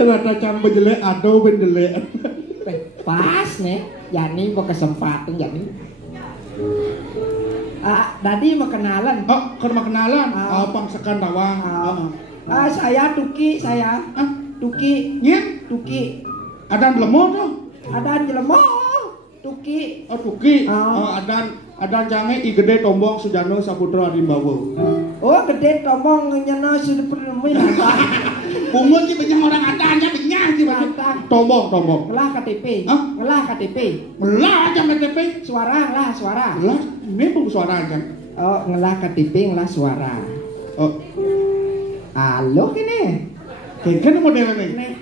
Cerita cang berjelek atau berjelek. Pas nih, Yani mau kesempatan Yani. Tadi mau kenalan. Oh, mau kenalan. Pangsakan Tawang. Saya Tuki, saya. Tuki. Nya? Tuki. Adan lemot tuh. Adan jelema. Tuki. Oh, Tuki. Adan jange I gede tombong Sujano Saputra Rimbawo. Oh, gede tombong nyana sudah pernah Bungun sih banyak orang adanya banyak sih tombong. Ngelah KTP. Ngelah KTP. Ngelah aja KTP. Suara. Ngelah, ini pun suara aja. Oh, ngelah KTP, ngelah suara. Oh. Halo kini. Kayak modelnya nih. Nih.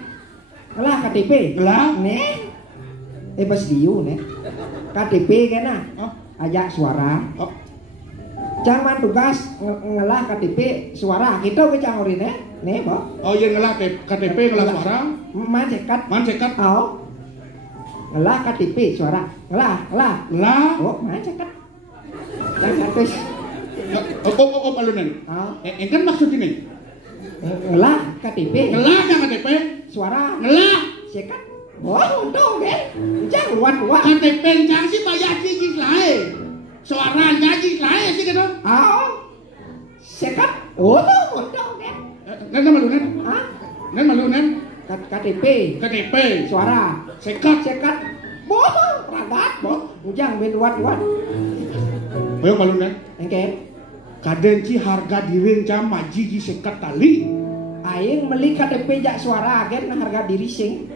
Ngelah KTP. Ngelah. Nih. Pas diu nih. KTP kena. Ajak suara. Jangan tugas ngelah KTP suara. Kita ke cangurin nih, Bo. Oh iya ngelah KTP ngelah suara. Man cekat. Oh. Ngelah KTP suara. Ngelah. Oh, man cekat. Jangan terus. Oh, alunan. Kan maksud ini. Ngelah KTP. Ngelah KTP. Suara. Ngelah. Cekat. Wah, untung deh. Jangan luat. KTP jangan sih bayar cicing lain. Suara nyaji lain sih gitu. Cekat. Untung deh. Nen malunan. Nen malunan. KTP. Suara. Cekat. Boh, peragat, boh. Ujang beluat. Ayo malunan. Engke. Kadenci harga diri cam maji sekat tali. Aing beli KTP jak suara agen harga diri sing.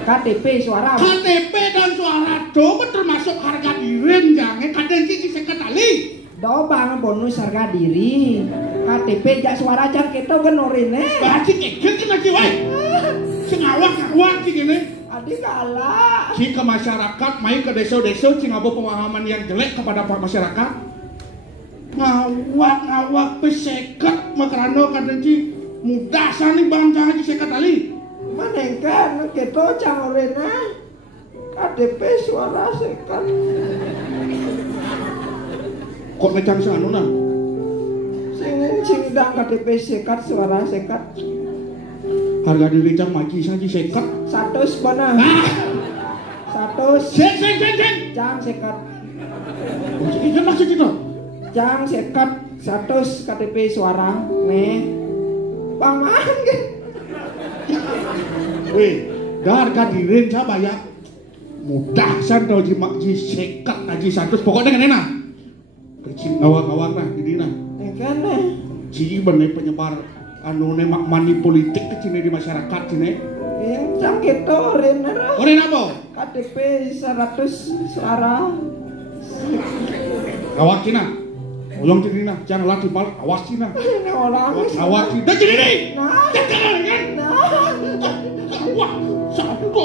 KTP suara. KTP dan suara coba termasuk harga diri jangan kadenci sekat tali. Do bang bonus harga diri. KTP jak suara cang kita genorin Baci kekit kena ciwai. Sengawak sih gini. Adik kalah. Si ke masyarakat, main ke desa-desa, si ngabo pemahaman yang jelek kepada masyarakat. Ngawak peseket makarano kadenci mudah sani bang jangan disekat tali. Mana kan kita cangurin KTP suara sekat. Kok ngecang sanuna? Sing dang KTP sekat suara sekat. Harga diri cang maji saji sekat. 100 mana? 100. Sen. Jang sekat. Ini maksud itu? Jang sekat 100 KTP suara. Nih. Paman kan? Harga diri cang bayar. Mudah san tau ji sekat aji 100 pokoknya kan enak. Kecil ngawak nah jadi nah. Kan Ci bener penyebar anu money politik kecil di masyarakat cine. Yang cang kita oren apa? KTP 100 suara. Awak cina. Ulang cina nah, jangan latih bal awas cina. Ini orang awak cina jadi nih. Nah. Wah, satu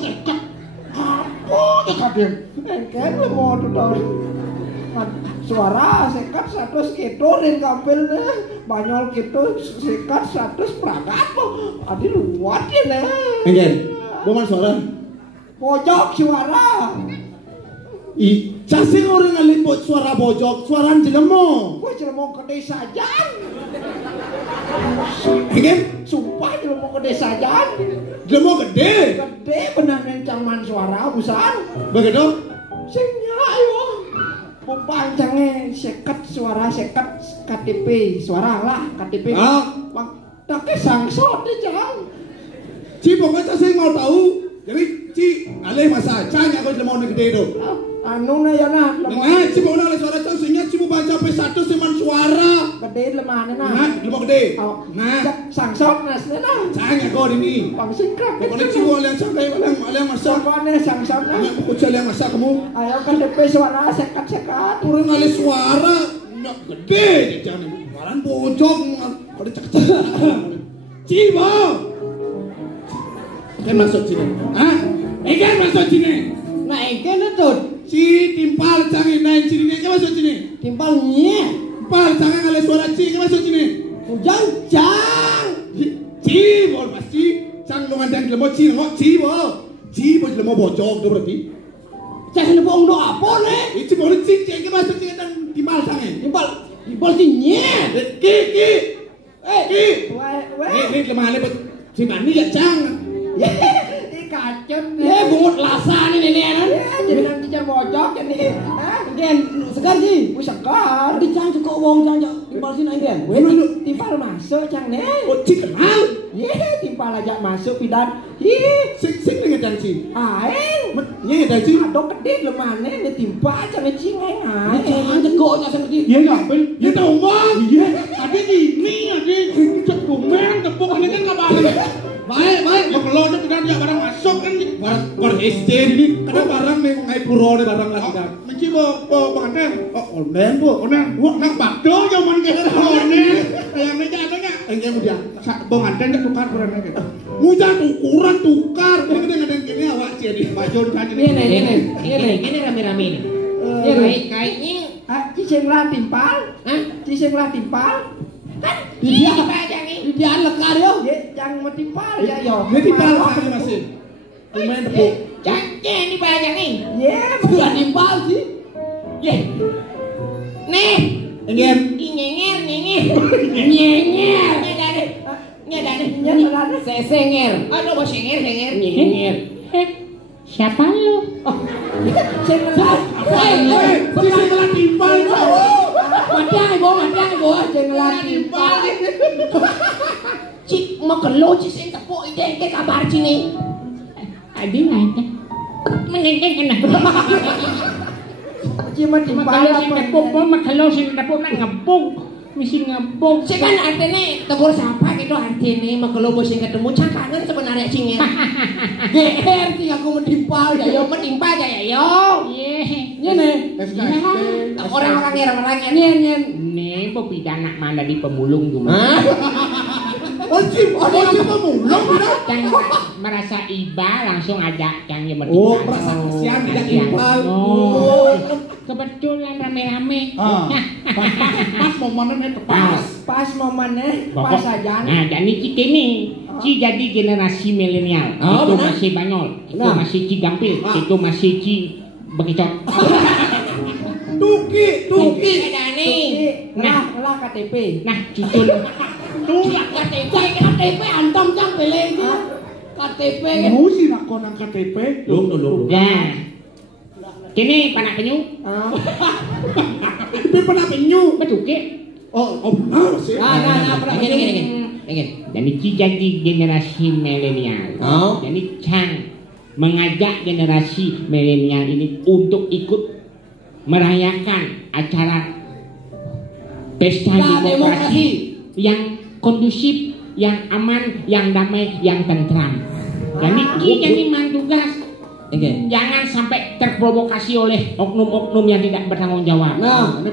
sekat. Apa tuh kaden? Kan lu mau tuh suara sekat 100 gitu dan kampil banyol gitu sekat 100 peragat kok adi luat ya nih enggak bukan suara pojok suara casing orang ngalih suara pojok suara jelemo gue jelemo ke desa jan enggak sumpah jelemo ke desa jan jelemo gede benar nencaman suara besar begitu singnya ayo pancangnya sekat suara sekat KTP suara lah KTP bang tapi sangsot di jang Ci pokoknya saya mau tahu jadi Ci alih masa canya kau mau gede itu anu na ya nah Ci mau alih suara cangsinya Ci mau baca P1 seman suara gede lemahnya nah lemah gede nah sangsot nasnya nah canya kau ini bang singkat pokoknya Ci mau alih sampai alih masa pokoknya sangsot nah aku cari yang masa kamu ayo KTP suara sekat turun alih suara nggak gede jangan malah pojok kalau cek Ci mau kan masuk sini kan masuk sini nah kan itu Ci timpal canggih naik sini kan masuk sini timpalnya timpal canggih alih suara Ci kan masuk sini jang Ci bol pasti cang dong ada yang lemot Ci nggak Ci bol lemot bojok tuh berarti cang lemot do apa nih itu boleh Ci kan masuk sini dan timpal canggih timpal tingnya ki Ki. Weh. Ini lemahane sing ani ya Cang. Ini kacun. Bungut lasa nih nenek. Jangan cincang bocok ini. Gen, segar sih. Wih segar. Di Cang cukup wong Cang timpal sini Gen. Weh timpal masuk Cang nih. Oh, Ci kenal. Timpal aja masuk pidan. Sing ngedang Ci. Aing. Ngedang Ci. Aduh gede lemane ini timpal Cang cingeng aing. Jangan cekoknya seperti Iya ngapain? Ya tahu bang. Iya. Tadi ini aja cekumeng tepuk ini kan kabaran. Baik. Kalau itu tidak ada barang masuk kan barang SD ini. Karena barang nih ngai puro nih barang lagi kan. Menci pengantin. Onen bu. Wah nak bakdo zaman kita onen. Yang ini jatuhnya. Yang muda. Pengantin kan tukar barang lagi. Muda ukuran tukar. Ini gini awak jadi baju tadi. Ini rame-rame nih. Kayaknya Cicing lah timpal. Cicing lah timpal. kan dia dia lekar yo. Jangan mau timpal ya yo. Ini timpal kali masih. Lumayan tepuk. Jangan ini banyak nih. Sudah timpal sih. Nih. Nyenger. Nyenger. Sesenger. Aduh mau senger. Siapa lu? Cengelan. Cengelan timpal. Madang ibu. Cengelan timpal. Cik mau kelo cik sing tepuk ide ke kabar sini. Adi nanti. Menengeng kena. Cuma timpal Kalau sing tepuk mah kalau sing tepuk nak ngepung. Mesti ngepung. Sing kan artine tegur sapa gitu artine mau kelo sing ketemu cakanan sebenarnya cingnya. GR sih aku mentimpal ya yo Nyene. Orang-orang nyen. Nih pepidana mana di pemulung cuma. Ojim pemulung Cang merasa iba langsung ajak Cang yang mentimpal. Oh, merasa kasihan tidak timpal. Kebetulan rame-rame. Pas momennya tepat. Pas momennya pas aja. Nah, jadi kita nih, jadi generasi milenial. Itu masih banyol, itu masih Ci gampil, itu masih Ci bekicot. Tuki. Nah, KTP. Nah, cucul. KTP antam Cang pilih KTP kan. Mau sih nakonang KTP. Loh. Nah. Kini panak penyu. Tapi panak penyu. Betul ke? Oh benar sih. Nah, jadi jadi generasi milenial. Jadi Cang mengajak generasi milenial ini untuk ikut merayakan acara pesta demokrasi yang kondusif, yang aman, yang damai, yang tentram. Jadi jadi mantugas. Jangan sampai terprovokasi oleh oknum-oknum yang tidak bertanggung jawab.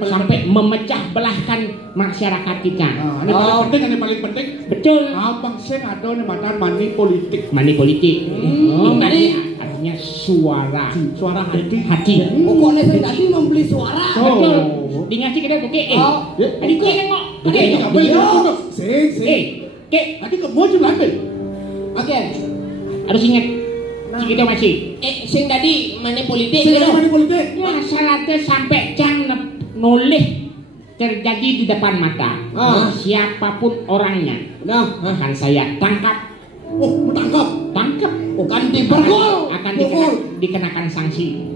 Sampai memecah belahkan masyarakat kita. Ini paling penting. Betul. Abang sing ada nih mantan money politik. Artinya suara hati. Pokoknya saya tadi membeli suara. Betul. Dingasih kita oke. Tadi kau nengok. Oke. Tadi kamu aja ambil. Oke. Harus ingat. Kita masih. Sing tadi money politik. Masalahnya sampai Cang noleh terjadi di depan mata. Siapapun orangnya, akan saya tangkap. Oh, tangkap. Akan dipergol. Akan dikenakan sanksi.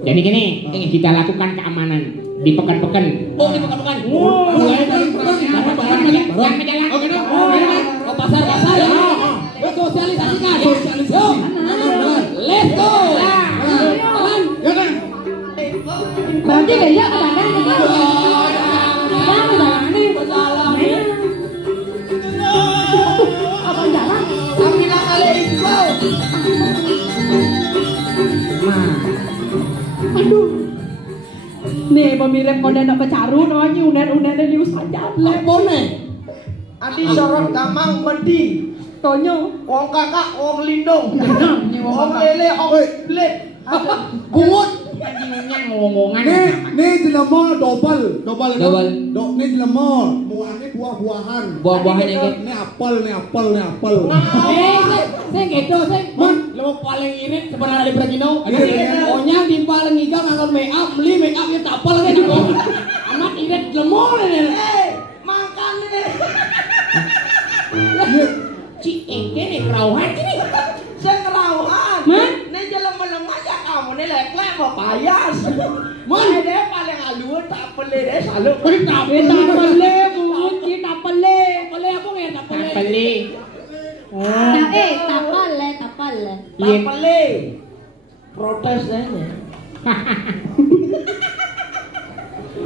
Jadi gini, kita lakukan keamanan di pekan-pekan. Di pekan-pekan. Mulai dari Jangan jalan. Oke, Pasar-pasar ya. Sosialisasikan. Let's go. Jalan. Berarti dia kadang-kadang nih pemirip kau nak bercaru namanya unen lius saja. Lepone. Adi sorot kamang mending. Tonyo. Wong kakak, wong lindung. Wong lele, wong blet. Kungut. Anjingnya ngomong-ngomongan. Nih jelema double. Nih jelema muane buah-buahan. Buah-buahan yang Nih apel. Saya gitu, lo paling irit sebenarnya di Bragino. Pokoknya di paling iga nganggur make up, beli make up yang tapel kan. Amat irit lemor ini. Makan ini. Iya. Cik nih kerauhan ini. Saya kerauhan. Man? Nih jalan melemah ya kamu nih lek-lek mau payas. Man. Dia paling aluan tak pelih deh selalu. Tak pele, Bu. Tak pele. Boleh apa ya? Tak boleh. Beli. Tak pele. Tak pelih. Protes deh.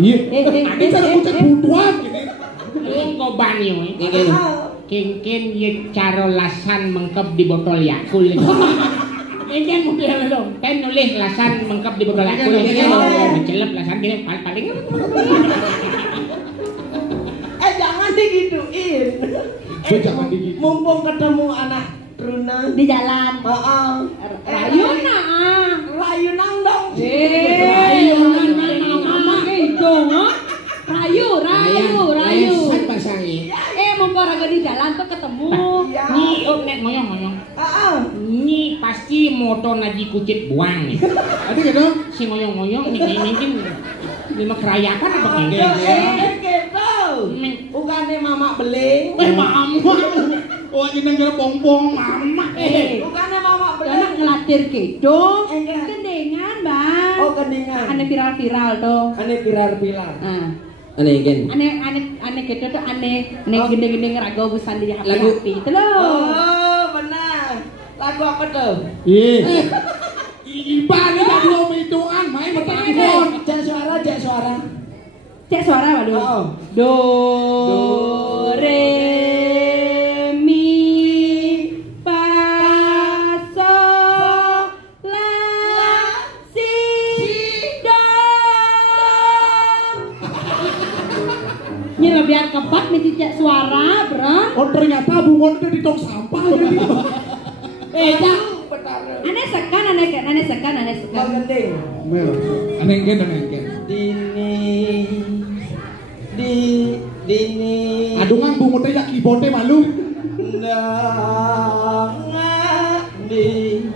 Iya. Ini cara kucing butuhan gini. Kok banyu ini. King ye cara lasan mengkep di botol Yakul. Ini modelnya dong. Kan nulis lasan mengkep di botol Yakul. Mencelep lasan gini paling. Jangan digituin. Jangan digituin. Mumpung ketemu anak Truna Di jalan. Rayunan. Rayunan dong. Rayunan mama gitu, ha? Rayu. San pasangi. Mumpung raga di jalan tuh ketemu. Ni nek ngoyong. Ni pasti moto naji kucit buang nih. Ada gitu? Si ngoyong nih mungkin lima kerayakan apa Gitu. Nih. Bukannya mama beli. Mama. Oh, ini kira pong-pong mama. Bukannya mama beli. Anak ngelatir gitu. Enggak. Kendengan, Bang. Oh, kendingan. Aneh viral tuh. Aneh pilar-pilar. Aneh gen. Aneh gitu tuh aneh gede-gede ngerago busan di Lagu. hati itu loh. Oh, benar. Lagu apa tuh? Iya. Iba nih tadi lo hitungan, main bertelepon. Cek suara. Cek suara waduh. Oh. Do re mi fa sol la si do. Nyira biar kebak nih cek suara, bro. Oh ternyata bungon itu di tong sampah jadi. Jangan. Betara. Aneh sekan. Mau gending. Aneh gen. Dini. Adungan bungon teh ya keyboardnya malu.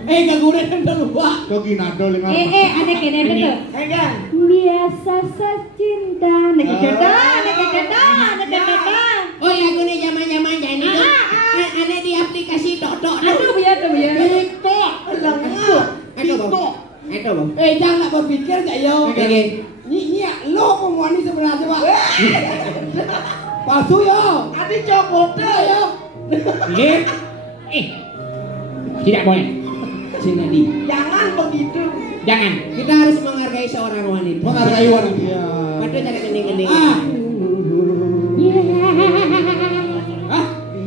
Gak gurih dulu, Pak. Kau ginado lengan. Aneh kene deh. Enggak. Biasa secinta, nek kedah. Oh ya gue zaman-zaman jadi tuh. Aneh di aplikasi Dodok. Aduh biar. TikTok. TikTok. Itu bang. Jangan berpikir ya yo. Ini ya lo pemuani sebenarnya, Pak. Palsu yo. Adi copot yo. Tidak boleh. Sinadi. Jangan begitu. Jangan. Kita harus menghargai seorang wanita. Menghargai wanita. Padahal jangan kening-kening.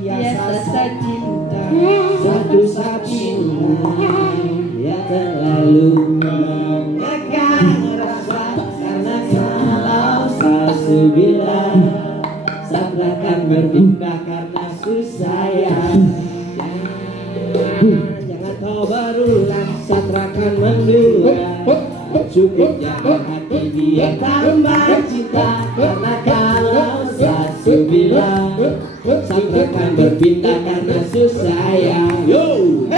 Biasa secinta satu-satunya yang terlalu mengegang rasa karena kalau sesubilah satrakan berpindah karena susah ya. Jangan kau berulang satrakan mendua. Cukup jaga hati biar tambah cinta karena kalau sesubilah satrakan berpindah karena susah ya. Yo.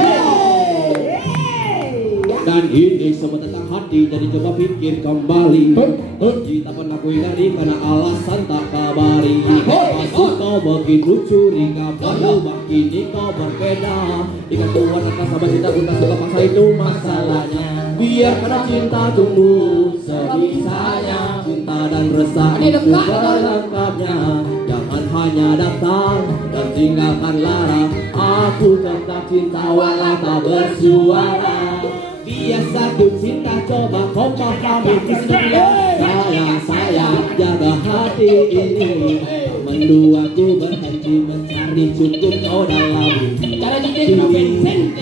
Dan ini semua tentang hati, jadi coba pikir kembali. Kita pernah ku hindari karena alasan tak kabari. Masuk kau begitu curiga, berubah kini kau berbeda. Ikan tuan akan sama cinta pun tak suka paksa, itu masalahnya. Biar karena cinta tumbuh sebisanya. Cinta dan resah itu berlengkapnya. Jangan hanya datang dan tinggalkan lara. Aku tetap cinta walau tak bersuara. Biasa tuh cinta coba kau pahami sayang jaga hati ini. Menduaku berhenti mencari cukup kau dalam cara cinta kau bensin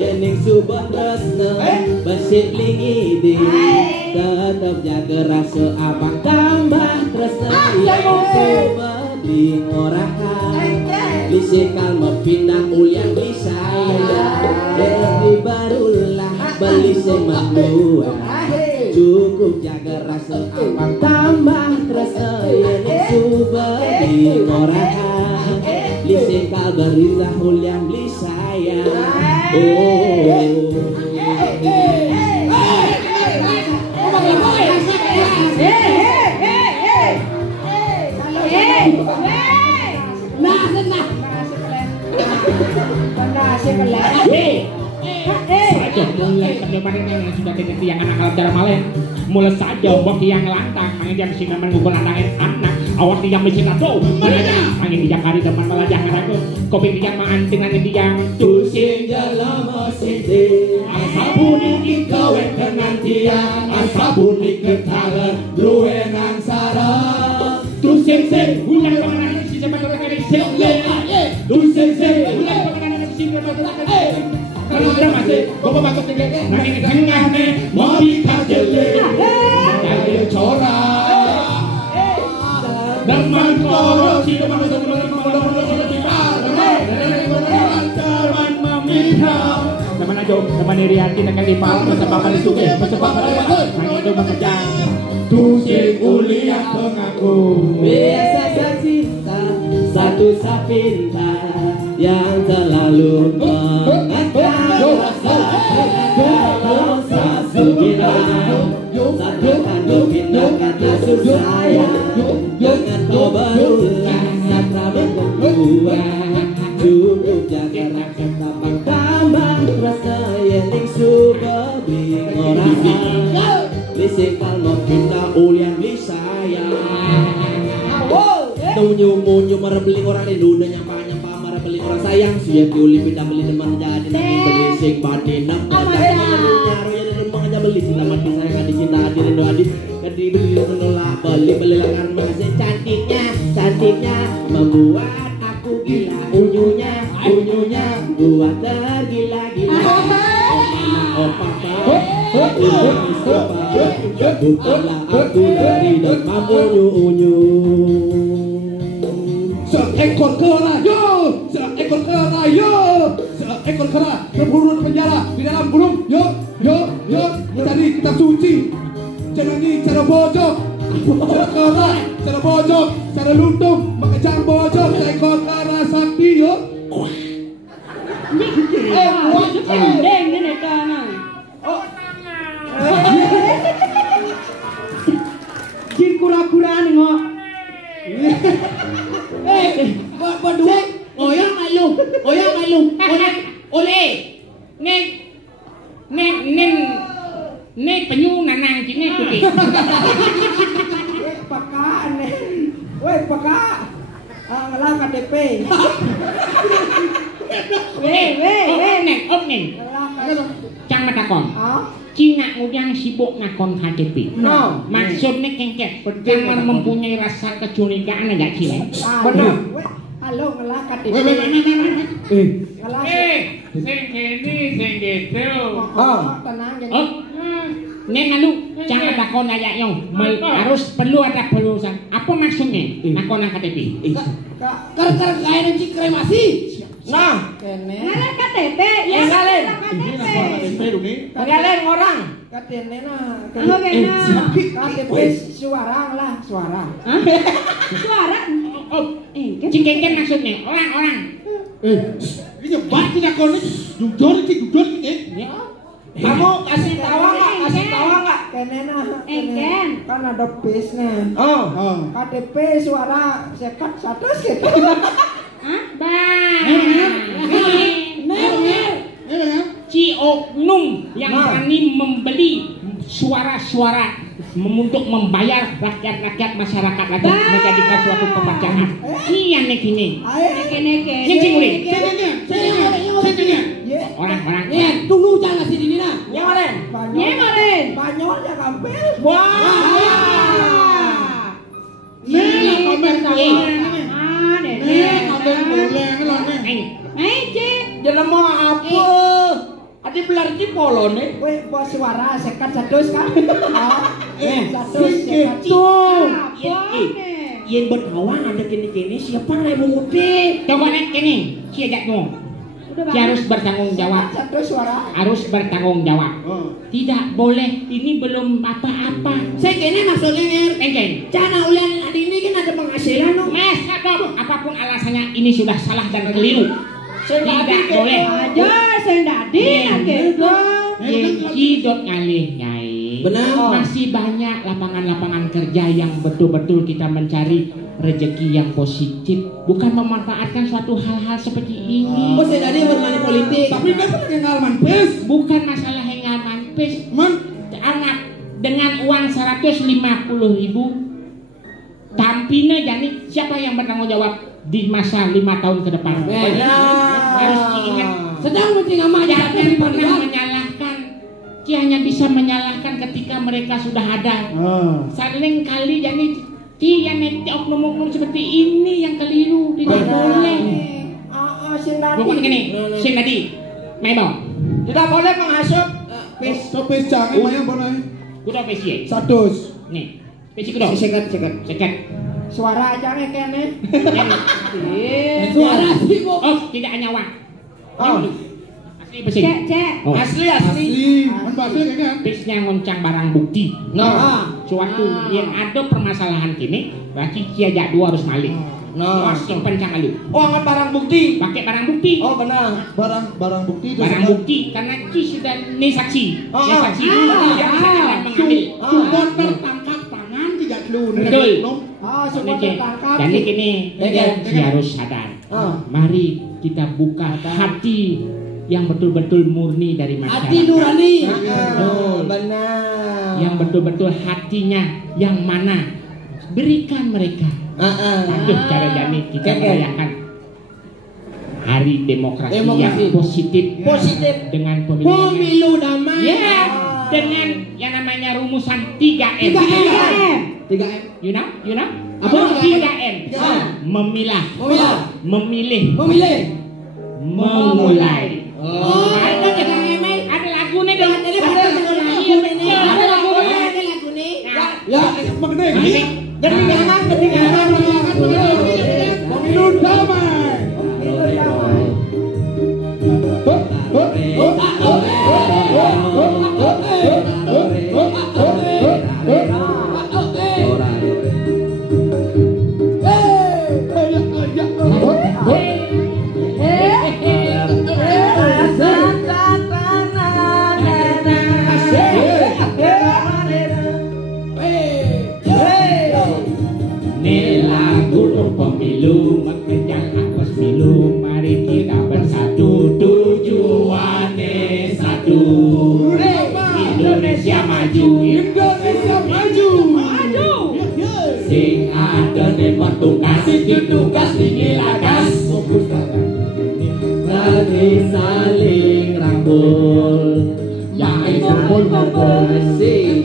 yening subah resna bersih lingidi tetap jaga rasa abang tambah resna yening subah lingorahan lisikal mepindah ulian bisa dari barulah beli semak dua cukup jaga rasa abang tambah rasa yening subah lingorahan lisikal berilah ulian beli saya kelek. Saja mulai perjalanan yang sudah dikerti yang anak alam cara malen. Mulai saja bagi yang lantang, angin yang sini mengukur lantangin anak. Awak yang mesti tahu, angin yang hari depan malah jangan aku. Kopi yang menganting angin yang Tusing dalam sini asapun iki kowe penantian asapun iki ketalan luwe nang sarang tusing sing ulang pengenalan si cepat orang kali sele. tusing sing Ulang pengenalan si cepat orang kali. Kalau drama sih, bapak bagus tinggi. Nangin tengah nih, mau dikajele kayu corak Deman koro si deman Teman aja, teman Irianti nak kali pal, masa papa disuke, masa papa lewat, nangin itu bekerja. Tusing uliah pengaku biasa cinta satu sapinta yang selalu mengangkat rasa kalau sasugila satu kandung indah kata susaya jangan kau berulang satra berdua cukup jaga rasa tambang tambang rasa yang sudah bingung Lisikal no kita ulian lisaya Tunyu-munyu merebeling orang Indonesia nyampa-nyampa merebeling orang sayang Siap diuli pindah beli teman jadi nanti berisik batinam Nyaro ya dan rumah aja beli cinta mati sayang adik cinta adik rindu adik Kadi beli menolak beli lakan masih cantiknya membuat aku gila unyunya buat tergila-gila Oh papa bukanlah aku dari dan mampu unyu seekor kera berburu di penjara di dalam burung yuk mencari kitab suci jenengi cara bojok cara bojok cara luntung mengejar bojok seekor kera sakti yuk Pendeng ni nak kan. Jin kura-kura ni ngok. Berdua, oyang malu. Oleh, nek penyu nanang cini kuki. Peka. Ngalah KTP. Neng. Cang matakon. Cina yang sibuk nakon KTP. No. Maksudnya kengkek. Jangan mempunyai rasa kecurigaan agak cilek. Benar. Halo ngalah KTP. Ngalah. Sing gitu. Tenang jadi. Neng alu, jangan takon aja yang perlu ada peluang. Apa maksudnya? Nakon KTP. Kar kain cik kremasi. Nah, Kene. Ngalah KTP, ya. Ngalen orang. Katene na. KTP suara. Suara. Cingkengken maksudnya orang. ini nyebat tidak konek jujur ini Kamu kasih tahu enggak? Kene na. Kan ada base-nya. KTP suara sekat 100 gitu. Ci oknum yang berani membeli suara-suara untuk membayar rakyat-rakyat masyarakat lagi menjadikan suatu kebahagiaan. Iya nek ini. Cincin uli. Orang-orang. Tunggu jangan sini Nina. Nyemaren. Banyol ya kampel. Nih komen Jelema apa? Adi belar di polone. Weh, bos suara sekat 100 kan? 100 itu. Yen berkawan ada kini siapa yang mau ngutip? Coba nek kini, siapa mau? Harus bertanggung jawab. Harus bertanggung jawab. Tidak boleh. Ini belum apa-apa. Saya kini maksudnya nih. Jangan ulian adik ini kan ada penghasilan no. Mes, apapun alasannya ini sudah salah dan keliru. Tidak boleh. Aja sendadi gitu. Hidot ngalih nyai. Benar. Masih banyak lapangan-lapangan kerja yang betul-betul kita mencari rezeki yang positif, bukan memanfaatkan suatu hal-hal seperti ini. Oh, saya tadi bermain politik. Tapi kan yang ngalaman pes. Bukan masalah hengaman pes. Man, Anak dengan uang 150.000 tampine jadi siapa yang bertanggung jawab di masa 5 tahun ke depan? Harus diingat. Sedang penting amat Jangan pernah menyalahkan. Ki hanya bisa menyalahkan ketika mereka sudah ada. Sering kali jadi ki yang oknum-oknum seperti ini yang keliru, tidak boleh. Bukan gini, sing tadi, Memo. Tidak boleh menghasut pes jangan mayang bonai. Kudu pesi. Satus. Nih, pesi kudu. Seket. Suara aja kene. suara sih, Bu. Oh, tidak hanya uang. Oh. Asli pesi. Cek. Oh. Asli. Man bahasa kan. Pesnya ngoncang barang bukti. Suatu yang ada permasalahan kini, berarti kia jak dua harus malik. Langsung pencang lu. Oh, ngan barang bukti. Pakai barang bukti. Oh, benar. Barang bukti itu Barang bukti karena ki sudah nih saksi. Nih saksi yang akan mengambil. Sumber tertangkap tangan tidak keluar. Betul. Semua tertangkap. Jadi gini, Ki harus sadar. Mari kita buka hati yang betul-betul murni dari masyarakat. Hati nurani. Benar. Yang betul-betul hatinya yang mana berikan mereka. Aduh, cara Jani kita merayakan hari demokrasi yang positif dengan Pemilu damai. ya dengan yang namanya rumusan 3M. 3M. You know? Apa? 3M. Memilah, memilih, memulai. Ada jangan ngemeh, ada lagu nih dong. Ada lagu nih. Ya, mengenai Beringaman. pemilu damai. Pemilu mengejar hak pemilu, mari kita bersatu tujuannya satu. Indonesia maju, sing ada debat tugas tinggi lagas, bagi saling rangkul, jangan kumpul sing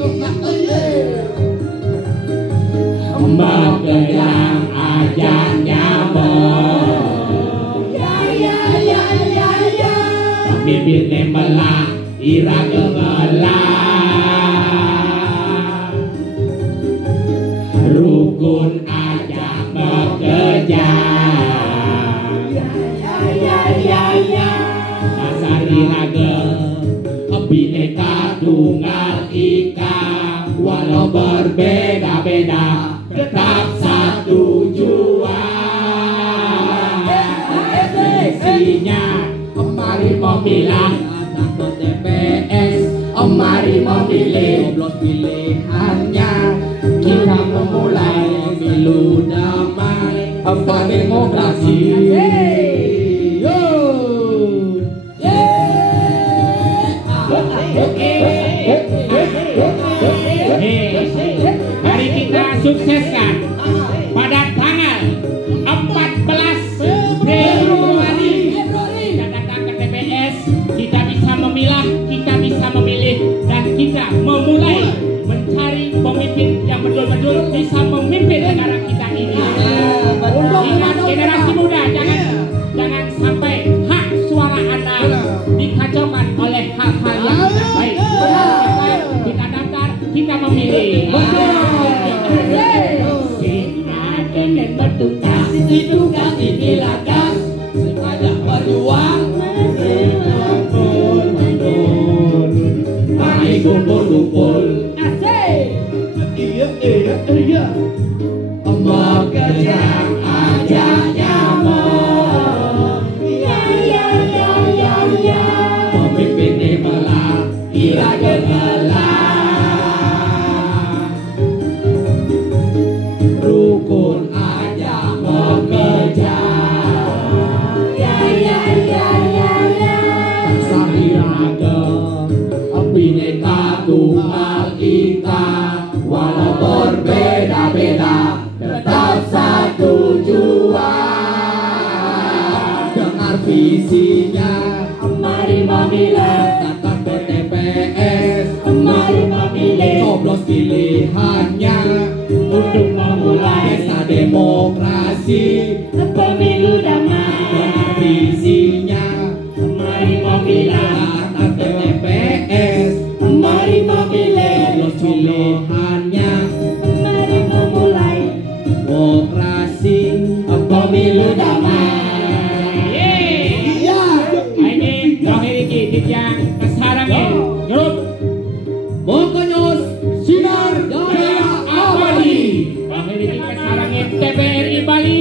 Magelang aja nyamuk. Bibir nembelah ira gemelah. Rukun aja bekerja. Dasar iraga Bhinneka Tunggal Ika, walau berbeda-beda tetap satu tujuan. Isinya mari memilah takut TPS, mari memilih pilihannya. Kita memulai pemilu damai, demokrasi. Mari kita sukseskan pada tanggal 14 Februari. Kita datang ke TPS, kita bisa memilah, kita bisa memilih, dan kita memulai mencari pemimpin yang betul-betul bisa memimpin negara kita ini. Ingat generasi muda, jangan sampai hak suara Anda dikacaukan oleh hal-hal yang tidak baik. Kita daftar, kita memilih. Dan bertugas ini lagas, sengaja berjuang, mari kumpul-kumpul. Iya. Bekerja aja nyamuk. Pemimpin dibelah, ira gemelah. Rukun aja visinya, Mari memilih, data PTPS, mari memilih, coblos pilihannya, untuk memulai pesta demokrasi, pemilu damai. visinya, Mari memilih, data PTPS, mari memilih, coblos pilihannya, mari memulai demokrasi, pemilu damai. Iya. Ini terakhir ini yang kesarangin grup Mokonyos, Sinar Jaya Abadi. terakhir ini kesarangin TVRI Bali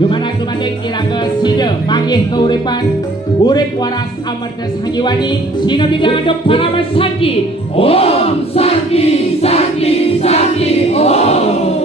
di mana tumating ira ke sida panggih keuripan urip waras amarta sanjiwani sinabi adok para sanji Om Santi, Santi, Santi, Om.